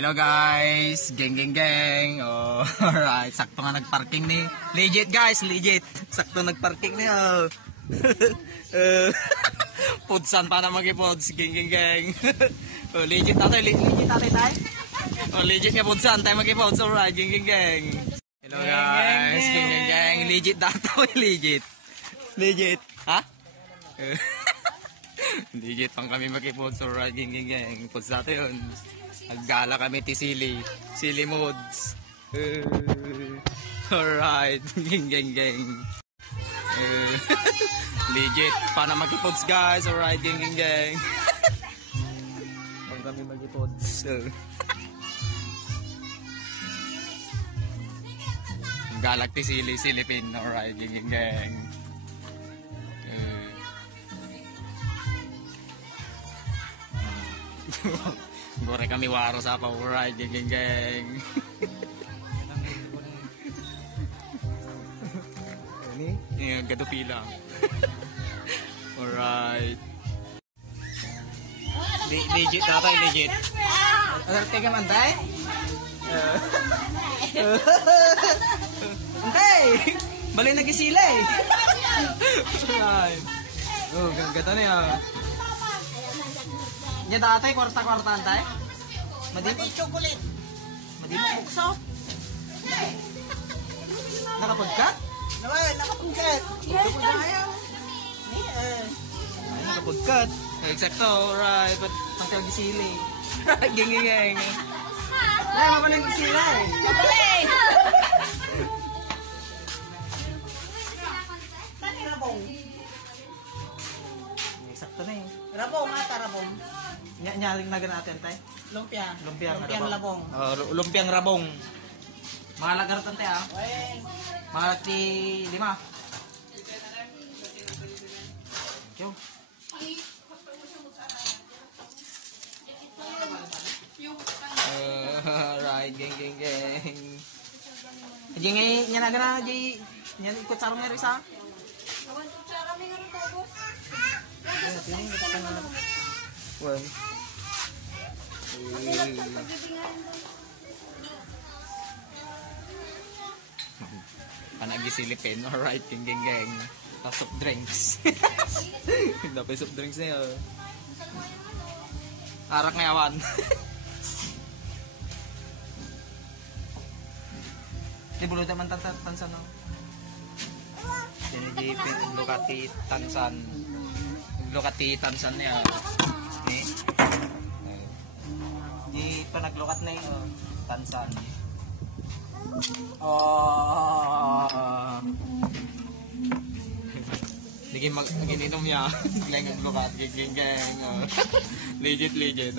Hello guys, geng. Oh, alright, sakto nga nagparking ni. Legit guys, legit. Sakto nagparking ni. Oh. Pudsan pa na magipods, geng. Oh, legit tatay, legit tatay tay. Oh, legit nga pudsan tayo magipods. Alright, geng. Hello guys, geng. Legit tatay, legit. Legit, ha? Legit pang kami magipods. Alright, geng. Pods natin yun. Naggala kami ti Silly Mods. Alright, geng. Legit, paano magipods guys? Alright, geng. Pang kami magipods. Galak ti Silipin. Alright, geng. Gore kami waro sa pa. Alright, geng. Ini gadupi lang. Alright. Legit tatay, legit. Teka man tay? Tay! Balik nagisila eh. Alright. Oh, ganda na yan. Nya tatay, kwarta-kwartaan tay? Madi chocolate. Madi bukso. Nakapagkat? Nakapagkat. Nakapagkat. Exacto, alright. But ang gisili. Geng. Ay, mapalang gisila eh. Chocolate! Exacto na eh. Rabong ata, rabong. Nyaring na natin tay? Lumpiang Rabong. labong. Lumpiang rabong. Mga lagaratan tay ah. Mga ti 5. Thank you. Right, geng. Jeng nya na gana di nya ikut sarung nya risa. Wan. Anak gisilipin, alright, geng. Soft drinks. Dapat soft drinks na yun. Arak ngayawan. Di bulu naman tansan no? Jadi Lokati tansan niya. Okay? Di panaglukat na yung tansan. Hindi mag-ininom niya. Biglang naglukat. Geng. Legit. Legit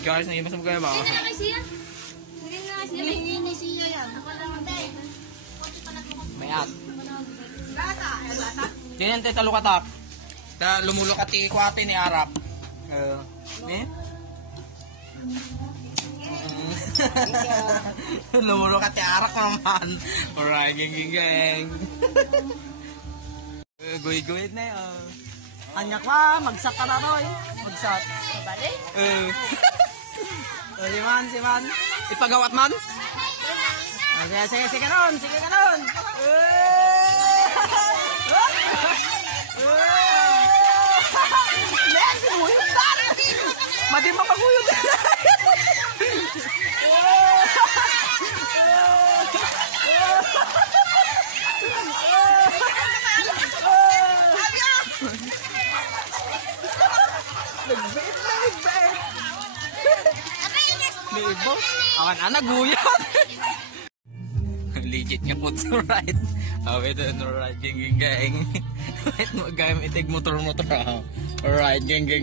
guys. Nagimas mo kayo ba? Mayat. Tinan tayo talukatak. Lumulukat ti kwate ni Arap. Lumulukat ti Arap naman. Alright, geng. Guy-guy na yun. Anyak pa, magsak ka na Roy. Magsak. Balik? Si man. Ipagawat man? Sige ka nun. Madi mapaguyod. Libo? Awan anak guyod. Legit nga po to right. Ito no right geng. Wait mo gayam itig motor. Alright geng.